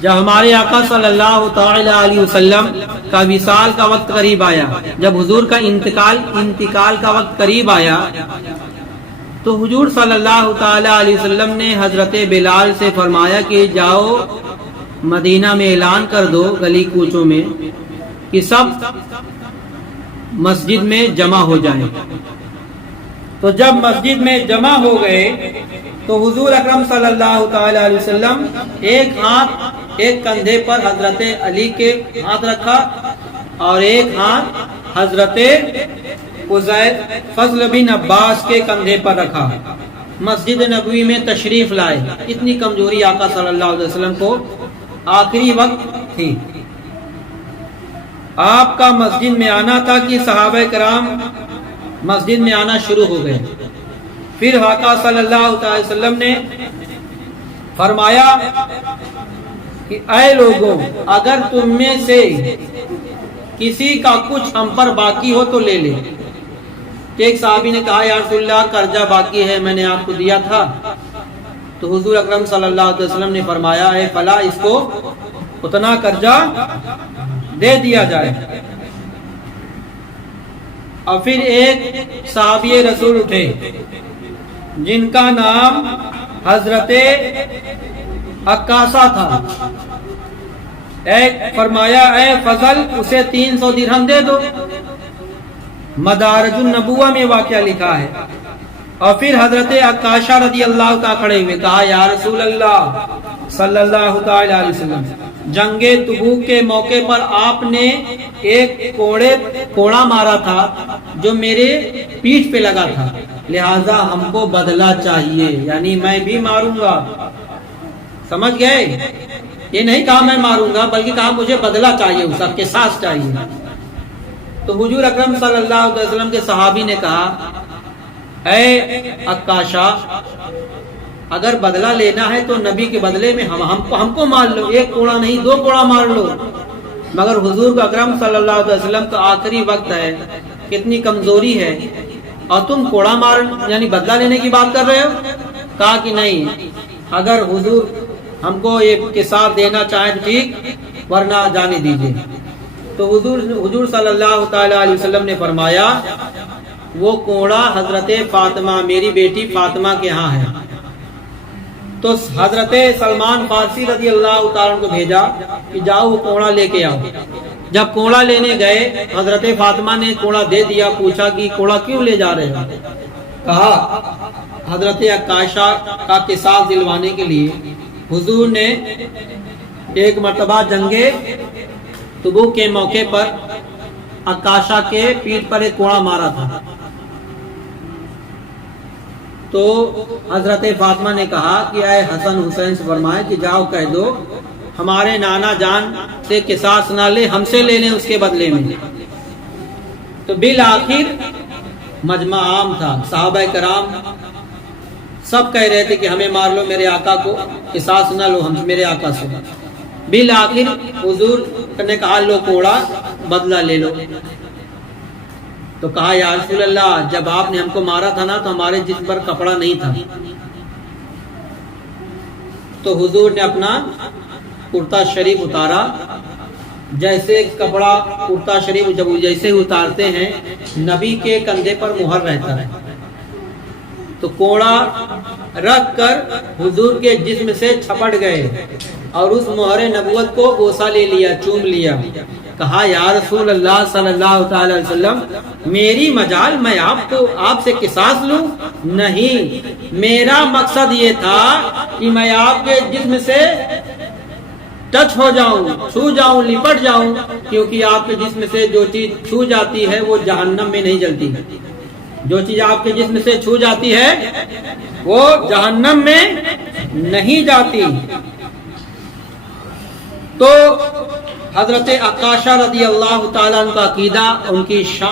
جب ہمارے آقا صلی اللہ تعالی علیہ وسلم کا وصال کا وقت قریب آیا، جب حضور کا انتقال کا وقت قریب آیا، تو حضور صلی اللہ تعالی علیہ وسلم نے حضرت بلال سے فرمایا کہ جاؤ مدینہ میں اعلان کر دو گلی کوچوں میں کہ سب مسجد میں جمع ہو جائیں۔ تو جب مسجد میں جمع ہو گئے تو حضور اکرم صلی اللہ تعالی علیہ وسلم ایک کندھے پر حضرت علی کے ہاتھ رکھا اور ایک ہاتھ حضرت فضل بن عباس کے کندھے پر رکھا، مسجد نبوی میں تشریف لائے۔ اتنی کمزوری آقا صلی اللہ علیہ وسلم کو آخری وقت تھی۔ آپ کا مسجد میں آنا تھا کہ صحابہ کرام مسجد میں آنا شروع ہو گئے۔ پھر آقا صلی اللہ علیہ وسلم نے فرمایا کہ اے لوگوں، اگر تم میں سے کسی کا کچھ ہم پر باقی ہو تو لے لے۔ ایک صحابی نے کہا یا رسول اللہ قرضہ باقی ہے، میں نے آپ کو دیا تھا۔ تو حضور اکرم صلی اللہ علیہ وسلم نے فرمایا اے فلاں، اس کو اتنا قرضہ دے دیا جائے۔ اور پھر ایک صحابی رسول اٹھے جن کا نام حضرت عکاشہ تھا، فرمایا اے فضل، اسے 300 درہم دے دو۔ مدارج النبوہ میں واقعہ لکھا ہے۔ اور پھر حضرت عکاشہ رضی اللہ تعالی کھڑے ہوئے، کہا یا رسول اللہ صلی اللہ تعالی علیہ وسلم، جنگ تبوک کے موقع پر آپ نے ایک کوڑا مارا تھا جو میرے پیٹھ پہ لگا تھا، لہذا ہم کو بدلہ چاہیے، یعنی میں بھی ماروں گا۔ سمجھ گئے؟ یہ نہیں کہا میں ماروں گا، بلکہ کہا مجھے بدلہ چاہیے، اس کا قصاص چاہیے۔ تو حضور اکرم صلی اللہ علیہ وسلم کے صحابی نے کہا اے عکاشہ، اگر بدلہ لینا ہے تو نبی کے بدلے میں ہم کو مار لو، ایک کوڑا نہیں 2 کوڑا مار لو۔ مگر حضور اکرم صلی اللہ علیہ وسلم کا آخری وقت ہے، کتنی کمزوری ہے، اور تم کوڑا مار یعنی بدلہ لینے کی بات کر رہے ہو؟ کہا کہ نہیں، اگر حضور ہم کو یہ قصاص دینا چاہیں تو ٹھیک، ورنہ جانے دیجیے۔ تو حضور صلی اللہ تعالی علیہ وسلم نے فرمایا وہ کوڑا حضرت فاطمہ، میری بیٹی فاطمہ کے ہاں ہے۔ تو حضرت سلمان فارسی رضی اللہ تعالیٰ عنہ کو بھیجا کہ جاؤ وہ کوڑا لے کے آؤ۔ جب کوڑا لینے گئے، حضرت فاطمہ نے کوڑا دے دیا، پوچھا کہ کوڑا کیوں لے جا رہے ہیں؟ کہا حضرت عکاشہ کا قصاص دلوانے کے لیے۔ حضور نے ایک مرتبہ جنگ تبوک کے موقع پر عکاشہ کے پیٹھ پر ایک کوڑا مارا تھا۔ تو حضرت فاطمہ نے کہا کہ اے حسن حسین سے فرمائے کہ جاؤ کہہ دو ہمارے نانا جان سے قصاص نہ لے، ہم سے لے لیں اس کے بدلے میں۔ تو بالآخر مجمع عام تھا، صحابہ کرام سب کہہ رہے تھے کہ ہمیں مار لو، میرے آقا کو قصاص نہ لو ہم میرے آقا سے۔ بالآخر حضور نے کہا لو کوڑا بدلہ لے لو۔ تو کہا یا رسول اللہ، جب آپ نے ہم کو مارا تھا نا تو ہمارے جسم پر کپڑا نہیں تھا۔ تو حضور نے اپنا کرتا شریف اتارا، جیسے کپڑا کرتا شریف جب جیسے اتارتے ہیں نبی کے کندھے پر مہر رہتا ہے، تو کوڑا رکھ کر حضور کے جسم سے چھپٹ گئے اور اس مہر نبوت کو بوسہ لے لیا، چوم لیا۔ کہا یا رسول اللہ صلی اللہ تعالی علیہ وسلم، میری مجال میں آپ سے قصاص لوں؟ نہیں، میرا مقصد یہ تھا کہ میں آپ کے جسم سے ٹچ ہو جاؤں، چھو جاؤں، لپٹ جاؤں، کیونکہ آپ کے جسم سے جو چیز چھو جاتی ہے وہ جہنم میں نہیں جلتی۔ جو چیز آپ کے جسم سے چھو جاتی ہے وہ جہنم میں نہیں جاتی۔ تو حضرت عکاشہ رضی اللہ تعالیٰ عنہ کا عقیدہ، ان کی شان